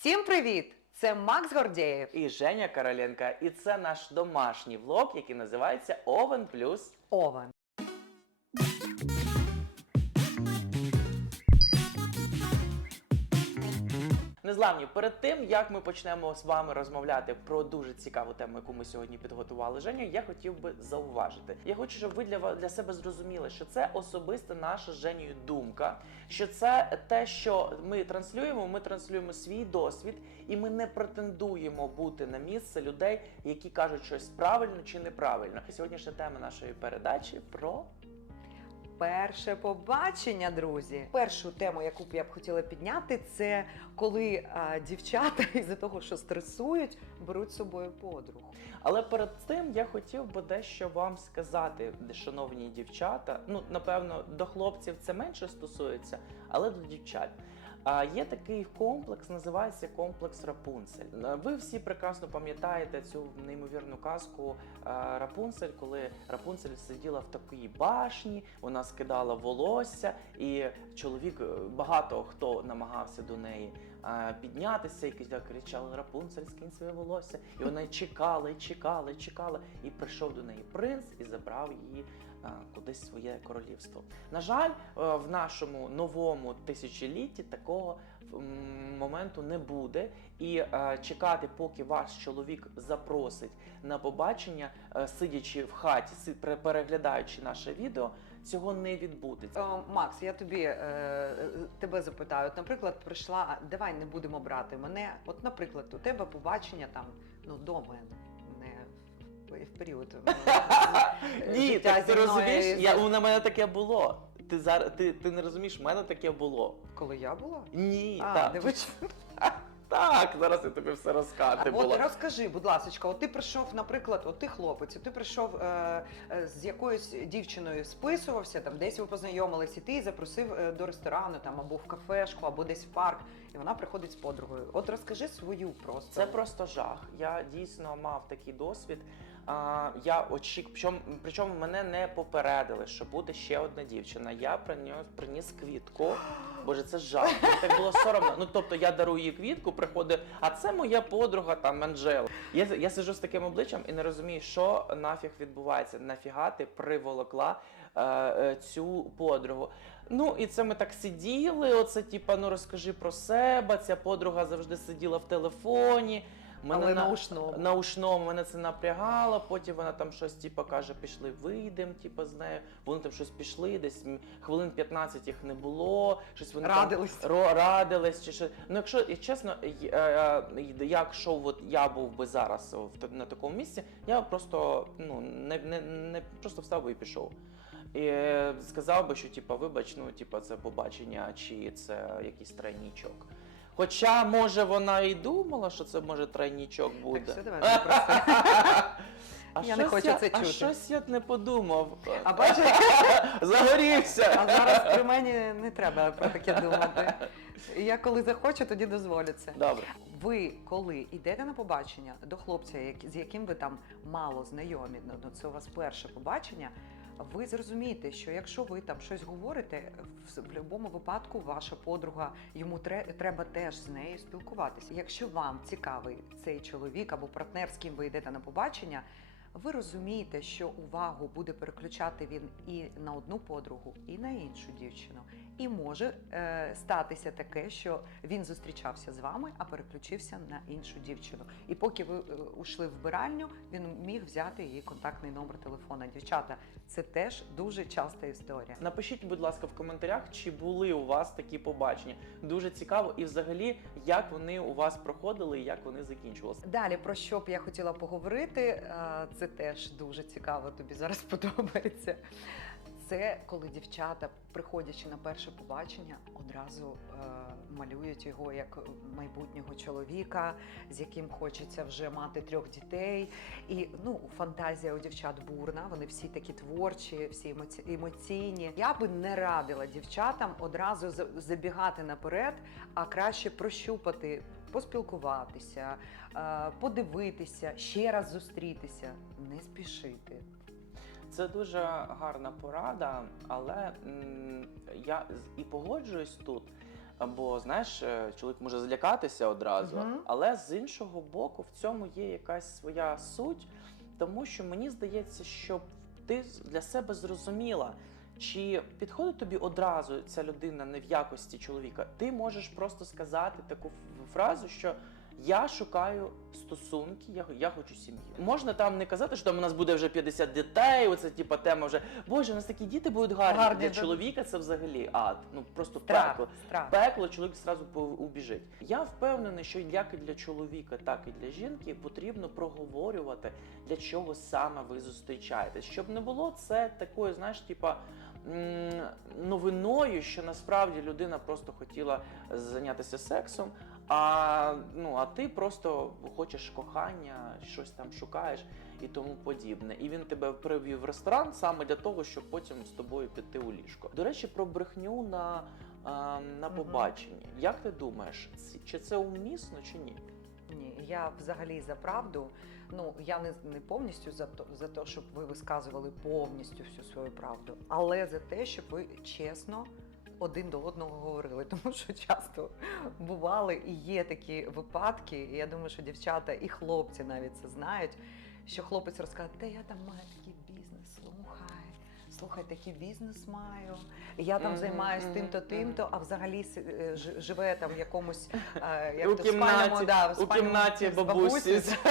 Всім привіт! Це Макс Гордєєв. І Женя Короленка. І це наш домашній влог, який називається Овен плюс. Овен. Незламні, перед тим як ми почнемо з вами розмовляти про дуже цікаву тему, яку ми сьогодні підготували Женя, я хотів би зауважити. Я хочу, щоб ви для для себе зрозуміли, що це особиста наша з Женєю думка, що це те, що ми транслюємо. Ми транслюємо свій досвід, і ми не претендуємо бути на місце людей, які кажуть щось правильно чи неправильно. Сьогоднішня тема нашої передачі про Перше побачення, друзі. Першу тему, яку б я б хотіла підняти, це коли а, дівчата із-за того, що стресують, беруть з собою подругу. Але перед цим я хотів би дещо вам сказати, шановні дівчата. Ну, напевно, до хлопців це менше стосується, але до дівчат. А є такий комплекс, називається комплекс Рапунцель. Е, Ви всі прекрасно пам'ятаєте цю неймовірну казку е, Рапунцель, коли Рапунцель сиділа в такій башні, вона скидала волосся, і чоловік е, багато хто намагався до неї піднятися, і кричали Рапунцель, скинь своє волосся. І вона чекала, чекала, чекала. І прийшов до неї принц і забрав її кудись своє королівство. На жаль, е, в нашому новому тисячолітті такого моменту не буде. І е, чекати, поки ваш чоловік запросить на побачення, е, сидячи в хаті, переглядаючи наше відео, цього не відбудеться. Макс, я тобі е, е, тебе запитаю. От, наприклад, прийшла, давай не будемо брати мене. От, наприклад, у тебе побачення там ну до мене, не в- період. е, Ні, так ти розумієш, я, у мене таке було. Ти зараз ти, ти не розумієш, в мене таке було. Коли я була? Ні, А, так. дивись. Так, зараз я тобі все розказати От розкажи, будь ласка, от ти прийшов, наприклад, от ти хлопець, от ти прийшов е, е, з якоюсь дівчиною, списувався, там десь ви познайомились, і ти її запросив е, до ресторану, там або в кафешку, або десь в парк, і вона приходить з подругою. От розкажи свою просто. Це просто жах. Я дійсно мав такий досвід. А, я очік, причому, причому мене не попередили, що буде ще одна дівчина. Я приніс, приніс квітку. Боже, це жах. Так було соромно. Ну тобто я дарую їй квітку, приходить, а це моя подруга там Анжела. Я, я сиджу з таким обличчям і не розумію, що нафіг відбувається. Нафіга ти приволокла е, е, цю подругу. Ну і це ми так сиділи. Оце, типа, ну розкажи про себе. Ця подруга завжди сиділа в телефоні. Мене Але на- наушно. наушному мене це напрягало. Потім вона там щось типу, каже, пішли, вийдемо, типу, з нею. Вони там щось пішли, десь хвилин 15 їх не було. Щось вони Радились. Там, ро, радились чи що. Ну, якщо і чесно, е, е, якщо от я був би зараз в на такому місці, я просто ну не, не, не просто встав би і пішов. І сказав би, що типа, вибач, ну типа, це побачення, чи це якийсь тройнічок. Хоча, може, вона і думала, що це може тройнічок буде. Так, все, давай вже про. А Я не щось хочу це А чути. щось я не подумав. А бачиш? Загорівся. А зараз при мені не треба про таке думати. Я коли захочу, тоді дозволю це. Добре. Ви коли йдете на побачення до хлопця, як- з яким ви там мало знайомі, ну ну, це у вас перше побачення. Ви зрозумієте, що якщо ви там щось говорите, в, будь-якому випадку ваша подруга йому тре- треба теж з нею спілкуватися. Якщо вам цікавий цей чоловік або партнер, з ким ви йдете на побачення, ви розумієте, що увагу буде переключати він і на одну подругу, і на іншу дівчину. І може е, статися таке, що він зустрічався з вами, а переключився на іншу дівчину. І поки ви е, ушли в вбиральню, він міг взяти її контактний номер телефона. Дівчата, це теж дуже часта історія. Напишіть, будь ласка, в коментарях, чи були у вас такі побачення. Дуже цікаво, і взагалі, як вони у вас проходили і як вони закінчувалися. Далі про що б я хотіла поговорити, е, це теж дуже цікаво. Тобі зараз подобається. Це коли дівчата, приходячи на перше побачення, одразу е, малюють його як майбутнього чоловіка, з яким хочеться вже мати трьох дітей. І ну, фантазія у дівчат бурна, вони всі такі творчі, всі емоці- емоційні. Я би не радила дівчатам одразу за- забігати наперед, а краще прощупати, поспілкуватися, е, подивитися, ще раз зустрітися, не спішити. Це дуже гарна порада, але я і погоджуюсь тут. Або знаєш, е, чоловік може злякатися одразу, Мгм. але з іншого боку, в цьому є якась своя суть, тому що мені здається, що ти для себе зрозуміла, чи підходить тобі одразу ця людина не в якості чоловіка. Ти можеш просто сказати таку фразу, що я шукаю стосунки, я, я хочу сім'ї. Можна там не казати, що там у нас буде вже 50 дітей. Оце типа тема вже Боже, у нас такі діти будуть гарні. Гарні, Для чоловіка це взагалі ад. Ну просто Страх, пекло. страх. Пекло чоловік зразу убіжить. Я впевнений, що як і для чоловіка, так і для жінки потрібно проговорювати, для чого саме ви зустрічаєтесь, щоб не було це такою, знаєш, типа. Новиною, що насправді людина просто хотіла зайнятися сексом, а ну а ти просто хочеш кохання, щось там шукаєш і тому подібне. І він тебе привів в ресторан саме для того, щоб потім з тобою піти у ліжко. До речі, про брехню на, а, на побаченні. Як ти думаєш, чи це умісно, чи ні? Ні, я взагалі за правду. Ну я не, не повністю за то, за те, щоб ви висказували повністю всю свою правду, але за те, щоб ви чесно один до одного говорили. Тому що часто бували і є такі випадки. і Я думаю, що дівчата і хлопці навіть це знають. Що хлопець розкаже, де я там маю слухай, такий бізнес маю. Я там займаюся тим-то, тим-то, а взагалі е, живе там в якомусь е, як у то, кімнаті, спальному, да, в у кімнаті бабусі.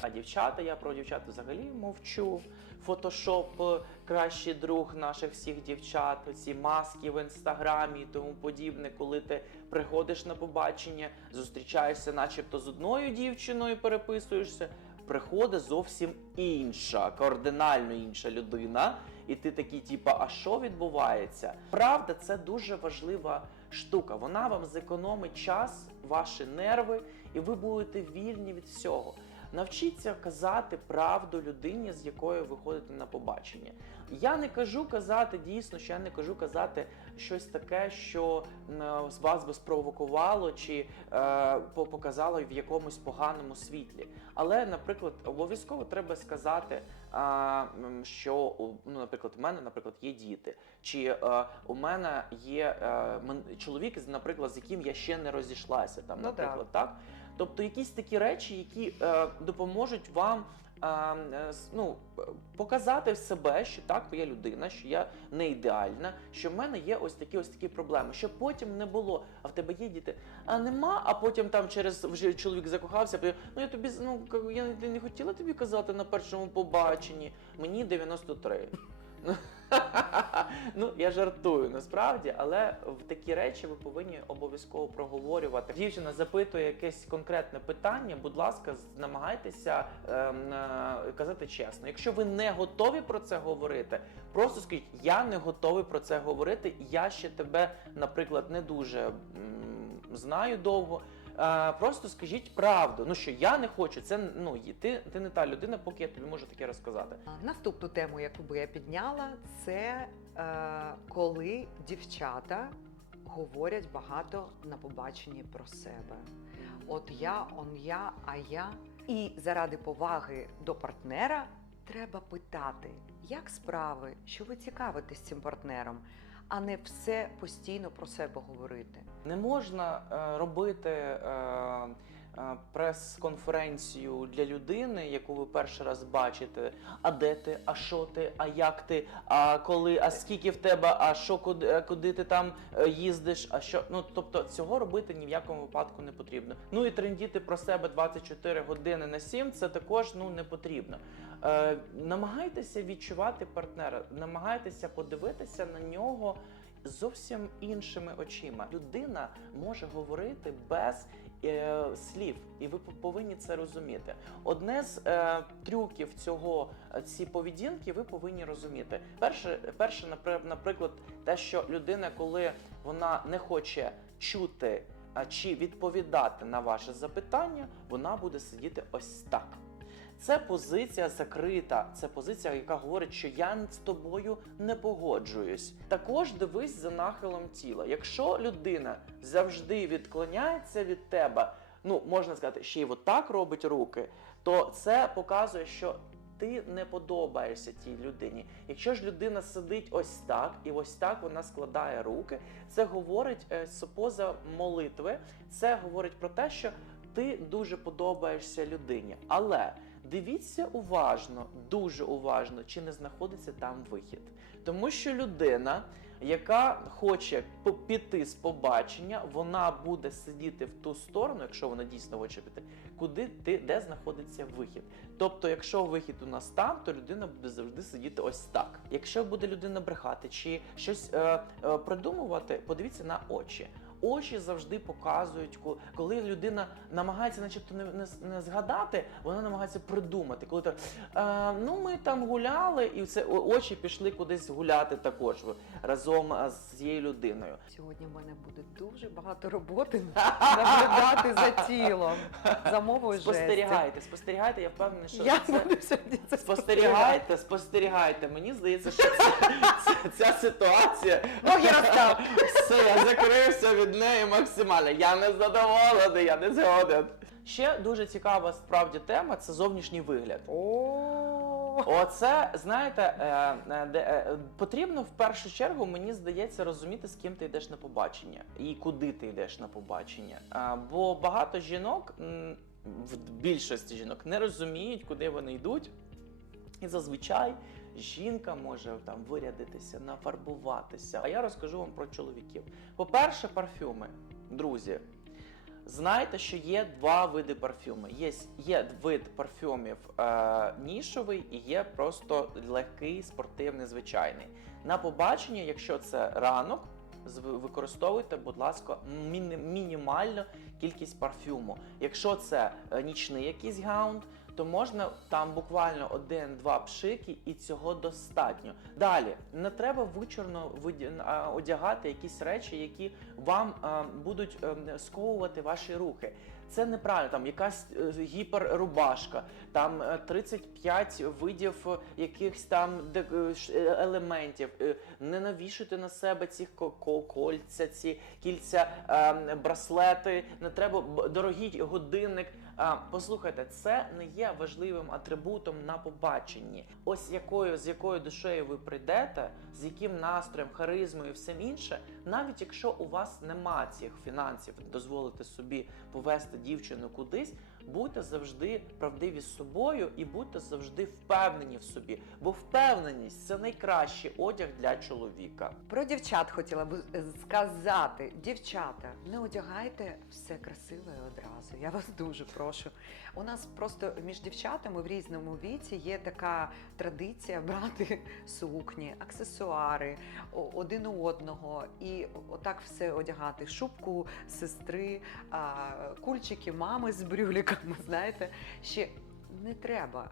а дівчата, я про дівчат взагалі мовчу. Фотошоп кращий друг наших всіх дівчат, ці маски в інстаграмі і тому подібне, коли ти приходиш на побачення, зустрічаєшся, начебто з одною дівчиною, переписуєшся. Приходить зовсім інша, кардинально інша людина, і ти такий, типа, а що відбувається? Правда, це дуже важлива штука. Вона вам зекономить час, ваші нерви, і ви будете вільні від всього. Навчіться казати правду людині, з якою ви ходите на побачення. Я не кажу казати дійсно, що я не кажу казати щось таке, що м, з вас би спровокувало чи е, показало в якомусь поганому світлі. Але, наприклад, обов'язково треба сказати, м, що ну, наприклад, у мене, наприклад, є діти, чи е, у мене є е, чоловік, наприклад, з яким я ще не розійшлася, там, Ну, наприклад, так. Тобто якісь такі речі, які е, допоможуть вам е, е, ну, е, показати себе, що так, я людина, що я не ідеальна, що в мене є ось такі ось такі проблеми, щоб потім не було. А в тебе є діти, а нема, а потім там через вже чоловік закохався, ну я тобі ну я не хотіла тобі казати на першому побаченні. Мені 93. Ну, я жартую насправді, але в такі речі ви повинні обов'язково проговорювати. Дівчина запитує якесь конкретне питання. Будь ласка, намагайтеся ем, е, казати чесно. Якщо ви не готові про це говорити, просто скажіть, я не готовий про це говорити. Я ще тебе, наприклад, не дуже м, знаю довго. Е, просто скажіть правду. Ну що я не хочу, це ну ти, ти не та людина, поки я тобі можу таке розказати. Наступну тему, яку би я підняла, це е, коли дівчата говорять багато на побаченні про себе. От я, он я, а я. І заради поваги до партнера треба питати, як справи, що ви цікавитесь цим партнером, а не все постійно про себе говорити. Не можна е, робити е, е, прес-конференцію для людини, яку ви перший раз бачите. А де ти? А що ти? А як ти? А коли? А скільки в тебе? А що куди, куди ти там їздиш? А що? Ну тобто цього робити ні в якому випадку не потрібно. Ну і трендіти про себе 24 години на 7 це також ну не потрібно. Е, намагайтеся відчувати партнера, намагайтеся подивитися на нього зовсім іншими очима. Людина може говорити без е, слів, і ви повинні це розуміти. Одне з е, трюків цього е, ці поведінки, ви повинні розуміти. Перше, перше, напри- наприклад, те, що людина, коли вона не хоче чути чи відповідати на ваше запитання, вона буде сидіти ось так. Це позиція закрита, це позиція, яка говорить, що я з тобою не погоджуюсь. Також дивись за нахилом тіла. Якщо людина завжди відклоняється від тебе, ну можна сказати, ще й отак робить руки, то це показує, що ти не подобаєшся тій людині. Якщо ж людина сидить ось так, і ось так вона складає руки, це говорить е, поза молитви, це говорить про те, що ти дуже подобаєшся людині. Але дивіться уважно, дуже уважно, чи не знаходиться там вихід. Тому що людина, яка хоче піти з побачення, вона буде сидіти в ту сторону, якщо вона дійсно хоче піти, куди ти де знаходиться вихід. Тобто, якщо вихід у нас там, то людина буде завжди сидіти ось так. Якщо буде людина брехати чи щось е, е, придумувати, подивіться на очі. Очі завжди показують, коли людина намагається, начебто, не, не, не згадати, вона намагається придумати. Коли так, е, ну ми там гуляли, і це очі пішли кудись гуляти також разом з цією людиною. Сьогодні в мене буде дуже багато роботи наблюдати за тілом, за мовою жестів. Спостерігайте, спостерігайте, я впевнений, що Я це буду сьогодні це спостерігайте, спостерігайте. Мені здається, що це, це, ця ситуація. Ноги розстав. Все, я закрився від неї максимально. Я не задоволений, я не згоден. Ще дуже цікава справді тема це зовнішній вигляд. Оце знаєте, е, е, де, е, потрібно в першу чергу, мені здається, розуміти, з ким ти йдеш на побачення і куди ти йдеш на побачення. А, Бо багато жінок, м, в більшості жінок, не розуміють, куди вони йдуть. І зазвичай жінка може там вирядитися, нафарбуватися. А я розкажу вам про чоловіків. По-перше, парфюми, друзі. Знайте, що є два види парфюму. Є, є вид парфюмів е, нішовий і є просто легкий, спортивний, звичайний. На побачення, якщо це ранок, використовуйте, будь ласка, міні- мінімальну кількість парфюму. Якщо це е, нічний якийсь гаунд, то можна там буквально один-два пшики, і цього достатньо. Далі не треба вичорно одягати якісь речі, які вам будуть ем, сковувати ваші рухи. Це неправильно, там якась е, гіперрубашка, там е, 35 видів е, якихось там е, елементів. Не навішуйте на себе ці ко- ко- кольця, ці кільця, ем, браслети. Не треба дорогий годинник. Послухайте, це не є важливим атрибутом на побаченні. Ось якою з якою душею ви прийдете, з яким настроєм, харизмою і всім інше, навіть якщо у вас нема цих фінансів дозволити собі повести дівчину кудись, будьте завжди правдиві з собою і будьте завжди впевнені в собі. Бо впевненість це найкращий одяг для чоловіка. Про дівчат хотіла б е, сказати. Дівчата, не одягайте все красиве одразу. Я вас дуже прошу. У нас просто між дівчатами в різному віці є така традиція брати сукні, аксесуари один у одного і отак все одягати. Шубку сестри, кульчики мами з брюліками. Знаєте, ще не треба.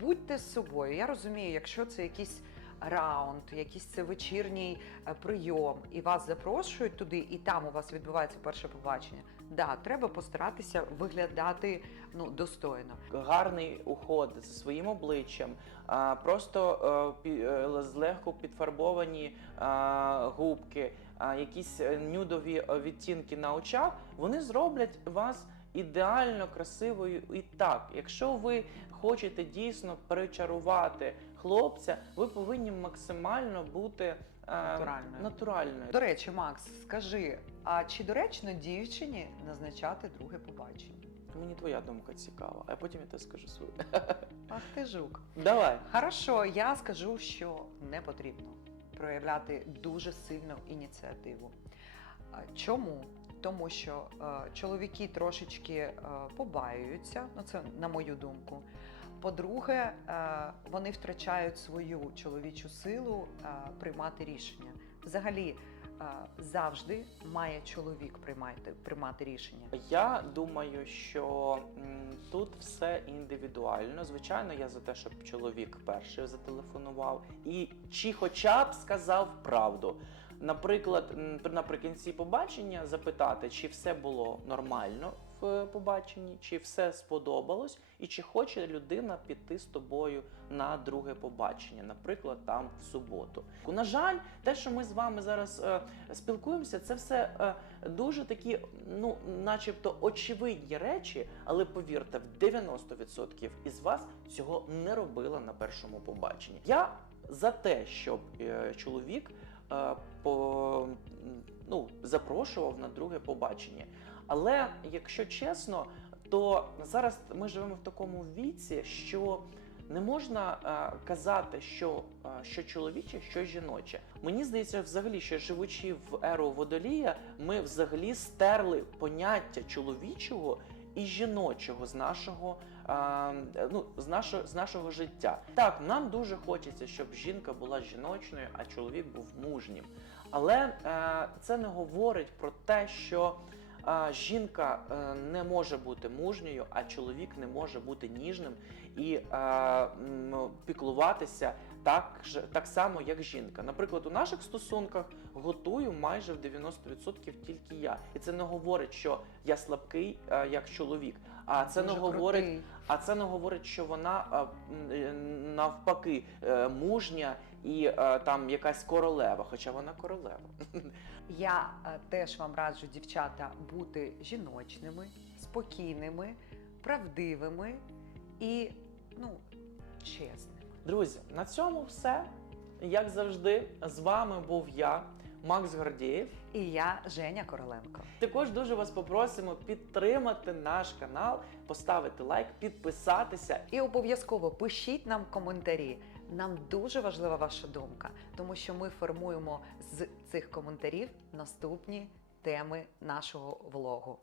Будьте з собою. Я розумію, якщо це якийсь раунд, якийсь це вечірній е, прийом, і вас запрошують туди, і там у вас відбувається перше побачення. Да, треба постаратися виглядати ну достойно. гарний уход за своїм обличчям, а, просто е, е, злегку підфарбовані а, губки, а, якісь нюдові відтінки на очах, вони зроблять вас ідеально красивою і так. Якщо ви хочете дійсно перечарувати хлопця, ви повинні максимально бути е, Натуральною. натуральною. До речі, Макс, скажи, а чи доречно дівчині назначати друге побачення? Мені твоя думка цікава, а потім я те скажу свою. Ах ти жук. Давай. Хорошо, я скажу, що не потрібно проявляти дуже сильну ініціативу. Чому? Тому що е, чоловіки трошечки е, побаюються, ну це на мою думку. По-друге, е, вони втрачають свою чоловічу силу приймати рішення. Взагалі, завжди має чоловік приймати, приймати рішення. Я думаю, що тут все індивідуально. Звичайно, я за те, щоб чоловік перший зателефонував і чи хоча б сказав правду. Наприклад, наприкінці побачення запитати, чи все було нормально в побаченні, чи все сподобалось, і чи хоче людина піти з тобою на друге побачення, наприклад, там в суботу. На жаль, те, що ми з вами зараз е, спілкуємося, це все е, дуже такі, ну, начебто, очевидні речі, але повірте, в 90% із вас цього не робила на першому побаченні. Я за те, щоб е, чоловік е, по, ну, запрошував на друге побачення. Але якщо чесно, то зараз ми живемо в такому віці, що не можна е, казати, що, е, що чоловіче, що жіноче. Мені здається, взагалі, що живучи в еру водолія, ми взагалі стерли поняття чоловічого і жіночого з нашого, е, ну, з нашого, з нашого життя. Так, нам дуже хочеться, щоб жінка була жіночною, а чоловік був мужнім. Але е, це не говорить про те, що е, жінка е, не може бути мужньою, а чоловік не може бути ніжним і е, піклуватися так, так само, як жінка. Наприклад, у наших стосунках готую майже в 90% тільки я. І це не говорить, що я слабкий е, як чоловік. А це не говорить, крутий. а це не говорить, що вона навпаки мужня і е, там якась королева, хоча вона королева. Я е, теж вам раджу, дівчата, бути жіночними, спокійними, правдивими і ну, чесними. Друзі, на цьому все. Як завжди, з вами був я, Макс Гордієв. І я Женя Короленко. Також дуже вас попросимо підтримати наш канал, поставити лайк, підписатися. І обов'язково пишіть нам коментарі. Нам дуже важлива ваша думка, тому що ми формуємо з цих коментарів наступні теми нашого влогу.